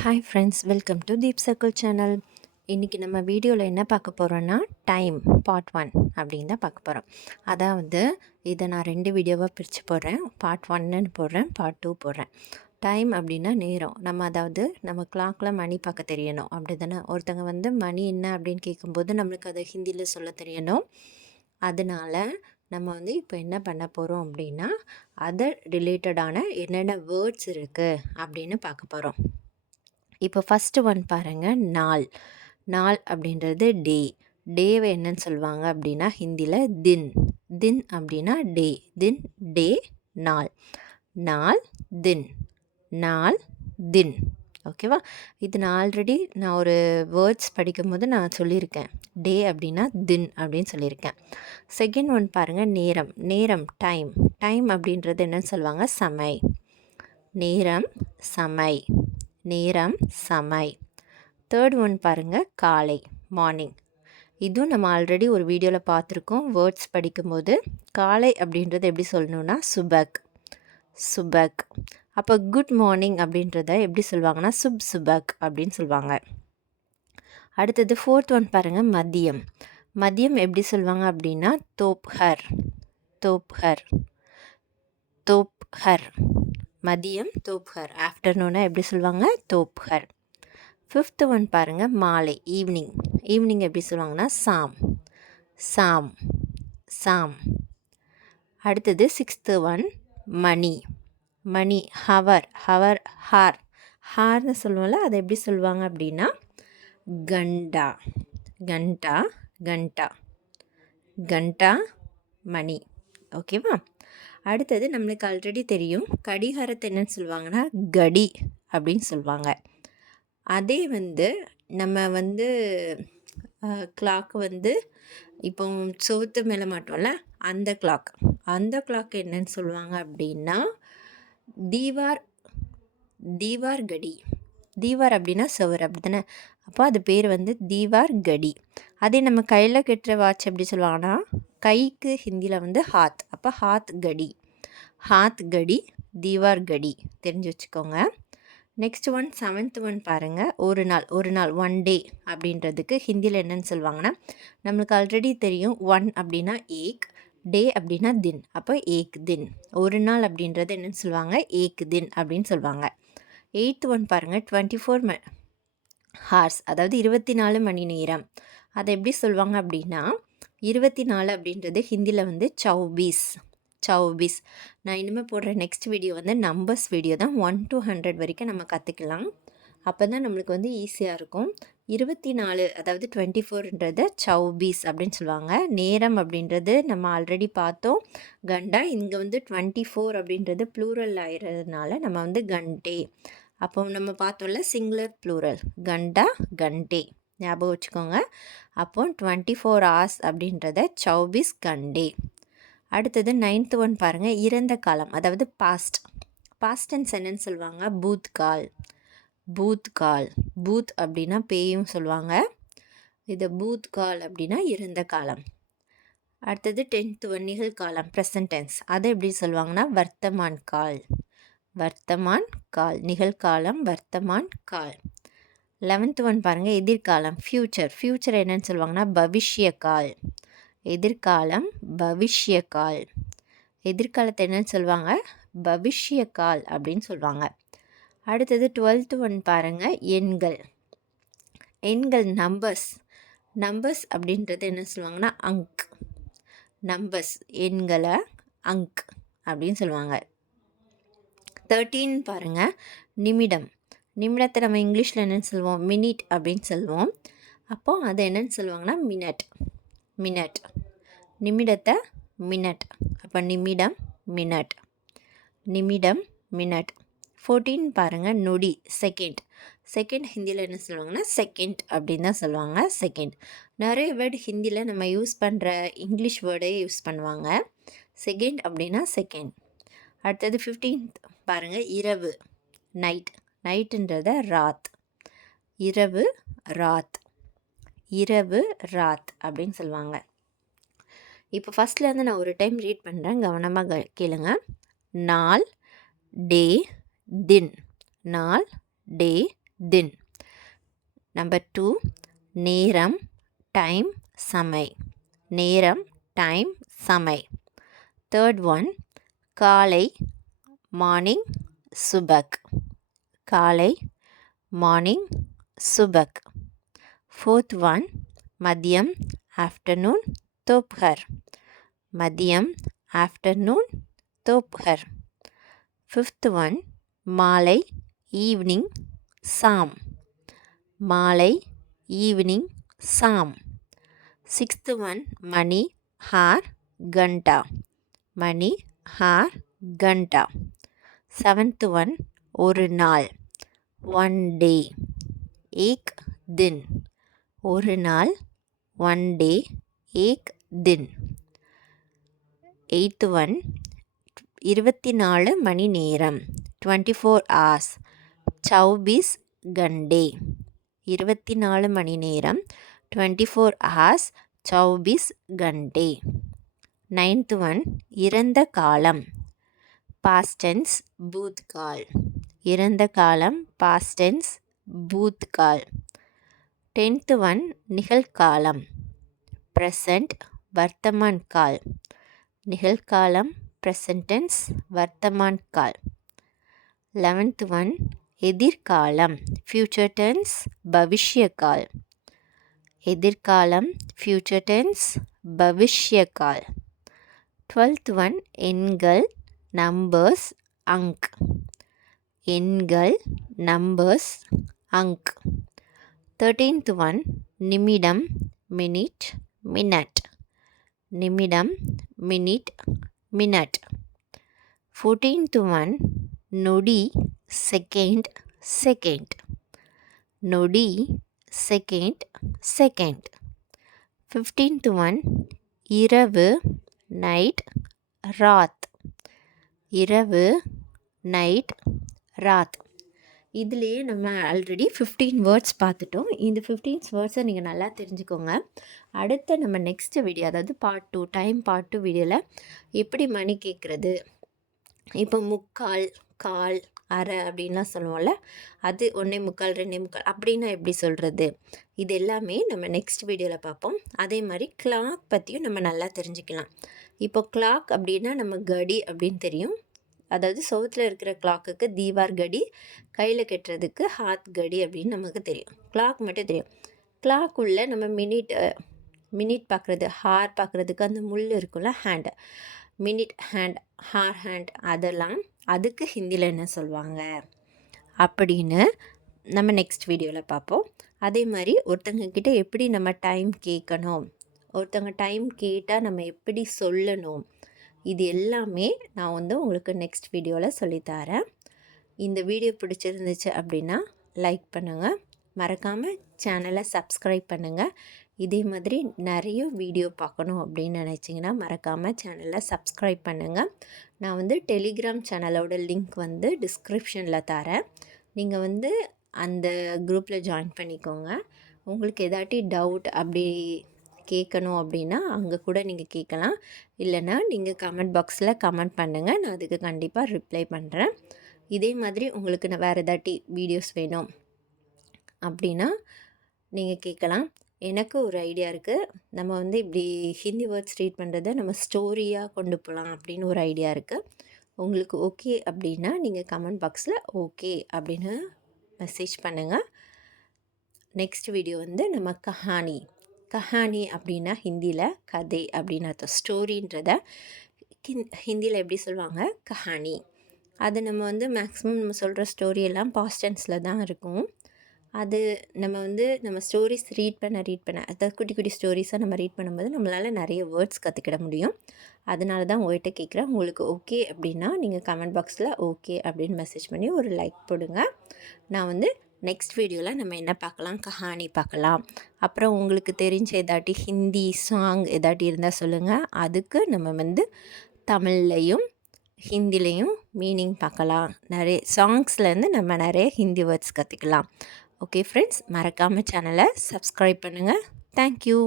Hi friends, welcome to Deep circle channel. இன்றைக்கி நம்ம வீடியோவில் என்ன பார்க்க போகிறோன்னா டைம் பார்ட் 1 அப்படின்னு தான் பார்க்க போகிறோம். அதாவது இதை நான் 2 வீடியோவாக பிரித்து போடுறேன். பார்ட் 1ன்னு போடுறேன், பார்ட் 2 போடுறேன். டைம் அப்படின்னா நேரம். நம்ம கிளாக்கில் மணி பார்க்க தெரியணும், அப்படி தானே? ஒருத்தங்க மணி என்ன அப்படின்னு கேட்கும்போது நம்மளுக்கு அதை ஹிந்தியில் சொல்ல தெரியணும். அதனால் நம்ம இப்போ என்ன பண்ண போகிறோம் அப்படின்னா அதை ரிலேட்டடான என்னென்ன வேர்ட்ஸ் இருக்குது அப்படின்னு பார்க்க போகிறோம். இப்போ ஃபஸ்ட்டு ஒன் பாருங்கள், நாள். நாள் அப்படின்றது டே. டேவை என்னன்னு சொல்லுவாங்க அப்படின்னா ஹிந்தியில் தின். தின் அப்படின்னா டே. தின், டே, நாள். நாள், தின். நாள், தின். ஓகேவா? இது நான் ஒரு வேர்ட்ஸ் படிக்கும்போது நான் சொல்லியிருக்கேன். டே அப்படின்னா தின் அப்படின்னு சொல்லியிருக்கேன். செகண்ட் ஒன் பாருங்கள், நேரம். நேரம் டைம். டைம் அப்படின்றது என்னன்னு சொல்லுவாங்க, சமை. நேரம், சமை. நேரம், சமை. தேர்ட் ஒன் பாருங்கள், காலை, மார்னிங். இதுவும் நம்ம ஆல்ரெடி ஒரு வீடியோவில் பார்த்துருக்கோம். வேர்ட்ஸ் படிக்கும்போது காலை அப்படின்றத எப்படி சொல்லணுன்னா சுபக். சுபக். அப்போ குட் மார்னிங் அப்படின்றத எப்படி சொல்லுவாங்கன்னா சுபக் அப்படின்னு சொல்லுவாங்க. அடுத்தது ஃபோர்த் ஒன் பாருங்கள், மதியம். மதியம் எப்படி சொல்லுவாங்க அப்படின்னா தோப்ஹர். தோப்ஹர். தோப்ஹர். மதியம் தோப்ஹர். ஆஃப்டர்நூனை எப்படி சொல்லுவாங்க, தோப்ஹர். ஃபிஃப்த்து ஒன் பாருங்கள், மாலை, ஈவினிங். ஈவினிங் எப்படி சொல்லுவாங்கன்னா சாம். சாம். சாம். அடுத்தது சிக்ஸ்த்து ஒன், மணி. மணி, ஹவர். Hour, hour. ஹார்னு சொல்லுவோம்ல, அதை எப்படி சொல்லுவாங்க அப்படின்னா கண்டா. கண்டா. கண்டா. கண்டா, மணி. ஓகேவா? அடுத்தது நம்மளுக்கு ஆல்ரெடி தெரியும், கடிகாரத்தை என்னன்னு சொல்லுவாங்கன்னா கடி அப்படின்னு சொல்லுவாங்க. அதே நம்ம கிளாக்கு இப்போ செவுத்து மேலே மாட்டோம்ல, அந்த கிளாக் என்னன்னு சொல்லுவாங்க அப்படின்னா தீவார். தீவார் கடி. தீவார் அப்படின்னா செவர், அப்படி தானே? அப்போ அது பேர் தீவார் கடி. அதே நம்ம கையில் கட்டுற வாட்ச் எப்படி சொல்லுவாங்கன்னா கைக்கு ஹிந்தியில் ஹாத். அப்போ ஹாத் கடி. ஹாத் கடி, தீவார் கடி. தெரிஞ்சு வச்சுக்கோங்க. நெக்ஸ்ட் ஒன், செவன்த் ஒன் பாருங்கள், ஒரு நாள். ஒரு நாள், ஒன் டே அப்படின்றதுக்கு ஹிந்தியில் என்னன்னு சொல்லுவாங்கன்னா நம்மளுக்கு ஆல்ரெடி தெரியும், ஒன் அப்படின்னா ஏக், டே அப்படின்னா தின். அப்போ ஏக் தின். ஒரு நாள் அப்படின்றது என்னன்னு சொல்லுவாங்க, ஏக் தின் அப்படின்னு சொல்லுவாங்க. எயித்து ஒன் பாருங்கள், 24 ஹார்ஸ், அதாவது 24 மணி நேரம். அதை எப்படி சொல்லுவாங்க அப்படின்னா 24 அப்படின்றது ஹிந்தியில் சௌபீஸ். சௌபீஸ். நான் இனிமேல் போடுற நெக்ஸ்ட் வீடியோ நம்பர்ஸ் வீடியோ தான். 1 to 100 வரைக்கும் நம்ம கற்றுக்கலாம். அப்போ தான் நம்மளுக்கு ஈஸியாக இருக்கும். 24 அதாவது 24ன்றத சௌபீஸ் அப்படின்னு சொல்லுவாங்க. நேரம் அப்படின்றது நம்ம ஆல்ரெடி பார்த்தோம், கண்டா. இங்கே 24 அப்படின்றது ப்ளூரல் ஆகிறதுனால நம்ம கண்டே. அப்போ நம்ம பார்த்தோம்ல, சிங்குலர் ப்ளூரல், கண்டா, கண்டே. ஞாபகம் வச்சுக்கோங்க. அப்போ 24 hours அப்படின்றத சௌபீஸ் கண்டே. அடுத்தது 9th ஒன் பாருங்கள், இறந்த காலம், அதாவது பாஸ்ட். பாஸ்ட் டென்ஸ் என்னன்னு சொல்லுவாங்க, பூத் கால். பூத் கால். பூத் அப்படின்னா பேயும் சொல்லுவாங்க. இது பூத் கால் அப்படின்னா இறந்த காலம். அடுத்தது 10th ஒன், நிகழ்காலம், ப்ரெசன்ட் டென்ஸ். அதை எப்படி சொல்லுவாங்கன்னா வர்த்தமான் கால். வர்த்தமான் கால். நிகழ்காலம், வர்த்தமான் கால். 11th ஒன் பாருங்கள், எதிர்காலம், ஃப்யூச்சர். ஃப்யூச்சர் என்னன்னு சொல்லுவாங்கன்னா பவிஷ்ய கால். எதிர்காலம், பவிஷ்ய கால். எதிர்காலத்தை என்னன்னு சொல்லுவாங்க, பவிஷ்ய கால் அப்படின்னு சொல்லுவாங்க. அடுத்தது 12th ஒன் பாருங்கள், எண்கள். எண்கள், நம்பர்ஸ். நம்பர்ஸ் அப்படின்றது என்ன சொல்லுவாங்கன்னா அங்க். நம்பர்ஸ், எண்களை அங்க் அப்படின்னு சொல்லுவாங்க. 13 பாருங்கள், நிமிடம். நிமிடத்தை நம்ம இங்கிலீஷில் என்னென்னு சொல்லுவோம், மினிட் அப்படின்னு சொல்லுவோம். அப்போது அதை என்னென்னு சொல்லுவாங்கன்னா மினட். மினட். நிமிடத்தை மினட். அப்போ நிமிடம், மினட். நிமிடம், மினட். 14 பாருங்கள், நொடி, செகண்ட். செகண்ட் ஹிந்தியில் என்ன சொல்லுவாங்கன்னா செகண்ட் அப்படின்னு தான் சொல்லுவாங்க. செகண்ட். நிறைய வேர்டு ஹிந்தியில் நம்ம யூஸ் பண்ணுற இங்கிலீஷ் வேர்டே யூஸ் பண்ணுவாங்க. செகண்ட் அப்படின்னா செகண்ட். அடுத்தது 15th பாருங்கள், இரவு, நைட். நைட்டுன்றத ராத். இரவு, ராத். இரவு, ராத் அப்படின்னு சொல்லுவாங்க. இப்போ ஃபஸ்ட்லேருந்து நான் ஒரு டைம் ரீட் பண்ணுறேன், கவனமாக கேளுங்க. நாள், டே, தின். நாள், டே, दिन. Number 2, நேரம், time, சமை. நேரம், time, சமை. Third one, காலை, morning, சுபக். காலை, morning, சுபக். Fourth one, மதியம், afternoon, दोपहर. மதியம், afternoon, दोपहर. Fifth one, மாலை, evening, சாம். மாலை, evening, சாம். Sixth one, மணி, hour, घंटा. மணி, hour, घंटा. Seventh one, ஒரு நாள், one day, एक दिन. ஒரு நாள், one day, एक दिन. Eighth one, 24 மணி நேரம், 24 hours, 24 घंटे. 24 மணி நேரம், 24 hours, 24 घंटे. Ninth one, இறந்த காலம், past tense, பூத்கால். இறந்த காலம், past tense, பூத்கால். Tenth one, நிகழ்காலம், present, வர்த்தமான் கால். நிகழ்காலம், present tense, வர்த்தமான் கால். 11th one, எதிர்காலம், future tense, பவிஷ்ய கால். எதிர்காலம், future tense, பவிஷ்ய கால். 12th one, எண்கள், numbers, அங்க். எண்கள், numbers, அங்க். 13th one, நிமிடம், minute, minute. நிமிடம், minute, minute. 14th one, நொடி, second, second. நொடி, second, second. 15th one, இரவு, night, ராத். இரவு, night, ராத். இதுலேயே நம்ம ஆல்ரெடி 15 வேர்ட்ஸ் பார்த்துட்டோம். இந்த 15 வேர்ட்ஸை நீங்கள் நல்லா தெரிஞ்சுக்கோங்க. அடுத்த நம்ம நெக்ஸ்ட் வீடியோ, அதாவது பார்ட் 2, டைம் பார்ட் 2 வீடியோவில் எப்படி மணி கேட்குறது, இப்போ முக்கால், கால், அரை அப்படின்லாம் சொல்லுவோம்ல, அது 1 முக்கால் 2 முக்கால் அப்படின்னா எப்படி சொல்கிறது, இது எல்லாமே நம்ம நெக்ஸ்ட் வீடியோவில் பார்ப்போம். அதே மாதிரி கிளாக் பற்றியும் நம்ம நல்லா தெரிஞ்சுக்கலாம். இப்போ கிளாக் அப்படின்னா நம்ம கடி அப்படின்னு தெரியும். அதாவது சவுத்தில் இருக்கிற கிளாக்குக்கு தீவார் கடி, கையில் கட்டுறதுக்கு ஹாத் கடி அப்படின்னு நமக்கு தெரியும். கிளாக் மட்டும் தெரியும். கிளாக் உள்ள நம்ம மினிட் பார்க்குறது, ஹார் பார்க்குறதுக்கு அந்த முள் இருக்குல்ல, hand, minute hand, hour hand, அதெல்லாம் அதுக்கு ஹிந்தியில் என்ன சொல்லுவாங்க அப்படின்னு நம்ம நெக்ஸ்ட் வீடியோவில் பார்ப்போம். அதே மாதிரி ஒருத்தங்கக்கிட்ட எப்படி நம்ம டைம் கேட்கணும், ஒருத்தங்க டைம் கேட்டால் நம்ம எப்படி சொல்லணும், இது எல்லாமே நான் உங்களுக்கு நெக்ஸ்ட் வீடியோவில் சொல்லித்தரேன். இந்த வீடியோ பிடிச்சிருந்துச்சு அப்படின்னா லைக் பண்ணுங்கள், மறக்காமல் சேனலை சப்ஸ்கிரைப் பண்ணுங்கள். இதே மாதிரி நிறைய வீடியோ பார்க்கணும் அப்படின்னு நினச்சிங்கன்னா மறக்காமல் சேனலை சப்ஸ்கிரைப் பண்ணுங்கள். நான் டெலிகிராம் சேனலோட லிங்க் டிஸ்கிரிப்ஷனில் தரேன். நீங்கள் அந்த குரூப்பில் ஜாயின் பண்ணிக்கோங்க. உங்களுக்கு ஏதாட்டி டவுட் அப்படி கேட்கணும் அப்படின்னா அங்கே கூட நீங்கள் கேட்கலாம். இல்லைன்னா நீங்கள் கமெண்ட் பாக்ஸில் கமெண்ட் பண்ணுங்கள், நான் அதுக்கு கண்டிப்பாக ரிப்ளை பண்ணுறேன். இதே மாதிரி உங்களுக்கு நான் வேறு ஏதாட்டி வீடியோஸ் வேணும் அப்படின்னா நீங்கள் கேட்கலாம். எனக்கு ஒரு ஐடியா இருக்குது, நம்ம இப்படி ஹிந்தி வேர்ட்ஸ் ரீட் பண்ணுறதை நம்ம ஸ்டோரியாக கொண்டு போகலாம் அப்படின்னு ஒரு ஐடியா இருக்குது. உங்களுக்கு ஓகே அப்படின்னா நீங்கள் கமெண்ட் பாக்ஸில் ஓகே அப்படின்னு மெசேஜ் பண்ணுங்கள். நெக்ஸ்ட் வீடியோ நம்ம கஹானி அப்படின்னா ஹிந்தியில் கதை அப்படின்னு அர்த்தம். ஸ்டோரின்றத ஹிந்தியில் எப்படி சொல்லுவாங்க, கஹானி. அது நம்ம மேக்ஸிமம் நம்ம சொல்கிற ஸ்டோரியெல்லாம் பாஸ்ட் டென்ஸில் தான் இருக்கும். அது நம்ம நம்ம ஸ்டோரிஸ் ரீட் பண்ண அதாவது குட்டி குட்டி ஸ்டோரிஸாக நம்ம ரீட் பண்ணும்போது நம்மளால் நிறைய வேர்ட்ஸ் கற்றுக்கிட முடியும். அதனால தான் உங்கள்கிட்ட கேட்குறேன். உங்களுக்கு ஓகே அப்படின்னா நீங்கள் கமெண்ட் பாக்ஸில் ஓகே அப்படின்னு மெசேஜ் பண்ணி ஒரு லைக் போடுங்க. நான் நெக்ஸ்ட் வீடியோவில் நம்ம என்ன பார்க்கலாம், கஹானி பார்க்கலாம். அப்புறம் உங்களுக்கு தெரிஞ்ச ஏதாட்டி ஹிந்தி சாங் ஏதாட்டி இருந்தால் சொல்லுங்கள். அதுக்கு நம்ம தமிழ்லையும் ஹிந்திலையும் மீனிங் பார்க்கலாம். நிறைய சாங்ஸ்லேருந்து நம்ம நிறைய ஹிந்தி வேர்ட்ஸ் கற்றுக்கலாம். ஓகே ஃப்ரெண்ட்ஸ், மறக்காமல் சேனலை சப்ஸ்கிரைப் பண்ணுங்கள். தேங்க்யூ.